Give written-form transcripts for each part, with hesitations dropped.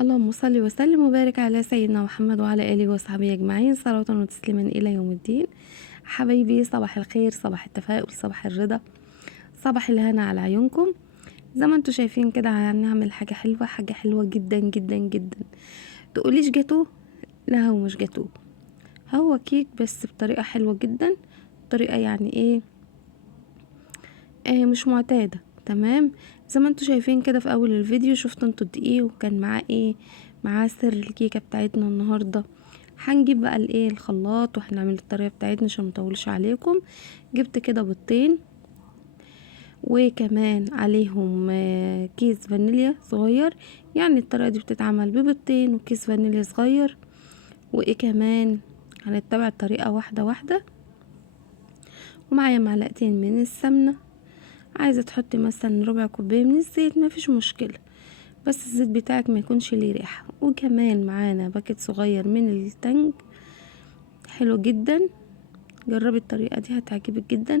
اللهم صل وسلم وبارك على سيدنا محمد وعلى آله وصحبه أجمعين، صلاة وتسليما إلى يوم الدين. حبايبي صباح الخير، صباح التفاؤل، صباح الرضا، صباح الهنا على عيونكم. زي ما انتوا شايفين كده هنعمل حاجة حلوة، حاجة حلوة جدا جدا جدا. تقوليش جاتوه؟ لا، هو مش جاتوه، هو كيك بس بطريقة حلوة جدا، طريقة يعني ايه مش معتادة. تمام، زي ما انتوا شايفين كده في اول الفيديو شفتوا انتوا الدقيق وكان معاه معاه سر الكيكة بتاعتنا النهاردة. هنجيب بقى الخلاط وهنعمل الطريقة بتاعتنا عشان مطولش عليكم. جبت كده بيضتين وكمان عليهم كيس فانيليا صغير، يعني الطريقة دي بتتعمل ببيضتين وكيس فانيليا صغير. كمان هنتبع الطريقة واحدة واحدة. ومعايا معلقتين من السمنة، عايزة تحطي مثلا ربع كوباية من الزيت مفيش مشكلة، بس الزيت بتاعك ما يكونش ليه ريحة. وكمان معانا باكيت صغير من التانج حلو جدا، جربي الطريقة دي هتعجبك جدا.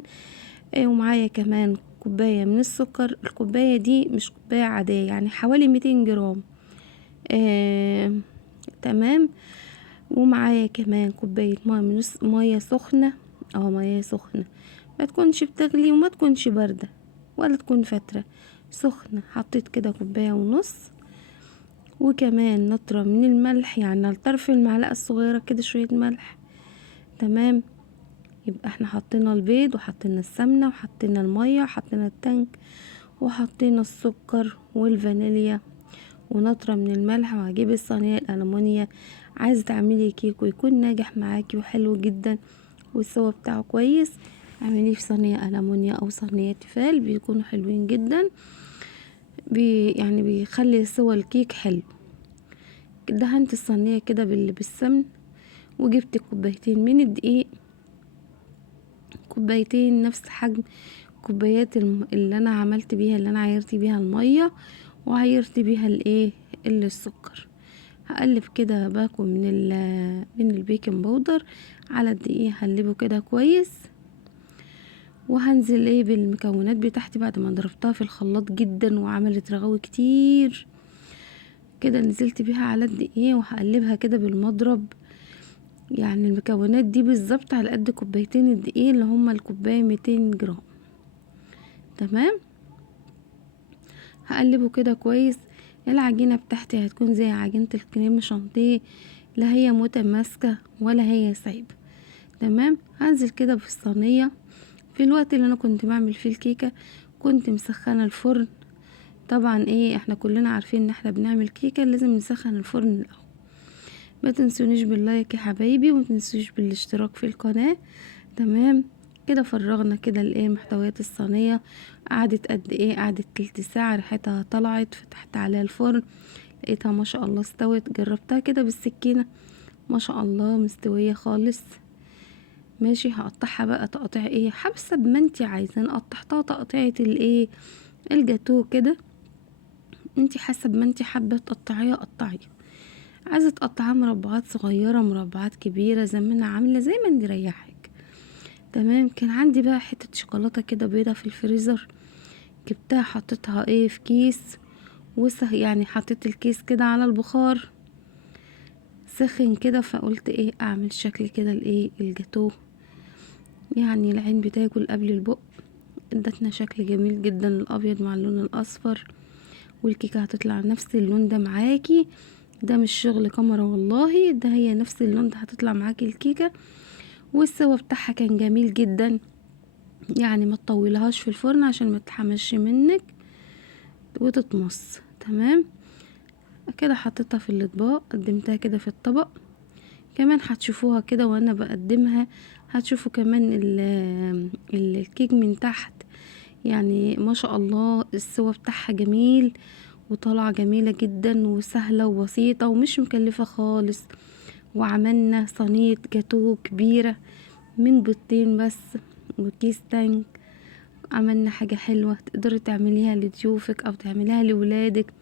ومعايا كمان كوباية من السكر، الكوباية دي مش كوباية عادية، يعني حوالي 200 جرام. تمام. ومعايا كمان كوباية مية سخنة، مية سخنة ما تكونش بتغلي وما تكونش باردة ولا تكون فترة، سخنة. حطيت كده كوباية ونص. وكمان نطرة من الملح، يعني على طرف المعلقة الصغيرة كده شوية ملح. تمام، يبقى احنا حطينا البيض وحطينا السمنة وحطينا المية وحطينا التانك وحطينا السكر والفانيليا ونطرة من الملح. وهجيب الصينية الألمونيا، عايزة تعملي كيك ويكون ناجح معاكي وحلو جدا والسوا بتاعه كويس، اعمليه في صينية ألمونيا أو صينية تيفال، بيكونوا حلوين جدا. يعني بيخلي سوا الكيك حلو. دهنت الصينية كده بالسمن، وجبت كوبايتين من الدقيق، كوبايتين نفس حجم كوبايات اللي انا عملت بيها، اللي انا عايرت بيها المية وعايرت بيها السكر. هقلب كده باكو من البيكنج باودر على الدقيق، هقلبه كده كويس. وهنزل بالمكونات بتاعتي بعد ما ضربتها في الخلاط جدا وعملت رغوي كتير كده، نزلت بيها على الدقيق وهقلبها كده بالمضرب. يعني المكونات دي بالظبط على قد كوبايتين الدقيق اللي هما الكوباية 200 جرام. تمام، هقلبه كده كويس. العجينة بتاعتي هتكون زي عجينة الكريم شانتيه، لا هي متماسكة ولا هي سايبة. تمام، هنزل كده في الصينية. في الوقت اللي انا كنت بعمل فيه الكيكة كنت مسخنة الفرن. طبعا احنا كلنا عارفين ان احنا بنعمل كيكة لازم نسخن الفرن الاول. ما تنسونيش باللايك يا حبايبي، وما تنسوش بالاشتراك في القناة. تمام كده، فرغنا كده محتويات الصينية. قعدت قد قعدت تلت ساعة، ريحتها طلعت. فتحت عليها الفرن لقيتها ما شاء الله استوت. جربتها كده بالسكينة ما شاء الله مستوية خالص. ماشي، هقطعها بقى تقطيع حسب ما انتي عايزة. انا قطعتها تقطيعة الجاتوه كده، انتي حسب ما انتي حابة تقطعيها قطعيها. عايزة تقطعها مربعات صغيرة مربعات كبيرة زي ما انا عاملة، زي ما انت ريحك. تمام، كان عندي بقى حتة شوكولاتة كده بيضة في الفريزر، جبتها حطيتها في كيس يعني حطيت الكيس كده على البخار سخن كده. فقلت اعمل شكل كده الجاتوه، يعني العين بتاكل قبل البق. ادتنا شكل جميل جدا، الابيض مع اللون الاصفر، والكيكه هتطلع نفس اللون ده معاكي. ده مش شغل كاميرا والله، ده هي نفس اللون ده هتطلع معاكي الكيكه. والسوا بتاعها كان جميل جدا، يعني ما تطولهاش في الفرن عشان ما تتحمش منك وتتمص. تمام كده، حطيتها في الاطباق، قدمتها كده في الطبق. كمان هتشوفوها كده وانا بقدمها، هتشوفوا كمان الكيك من تحت، يعني ما شاء الله السوا بتاعها جميل وطالعه جميله جدا وسهله وبسيطه ومش مكلفه خالص. وعملنا صينيه جاتوه كبيره من بيضتين بس وكيس تانك. عملنا حاجه حلوه تقدري تعمليها لضيوفك او تعمليها لولادك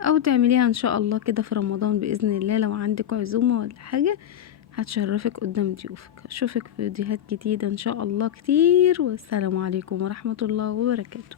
او تعمليها ان شاء الله كده في رمضان باذن الله، لو عندك عزومه ولا حاجه هتشرفك قدام ضيوفك. اشوفك في فيديوهات جديده ان شاء الله كتير، والسلام عليكم ورحمه الله وبركاته.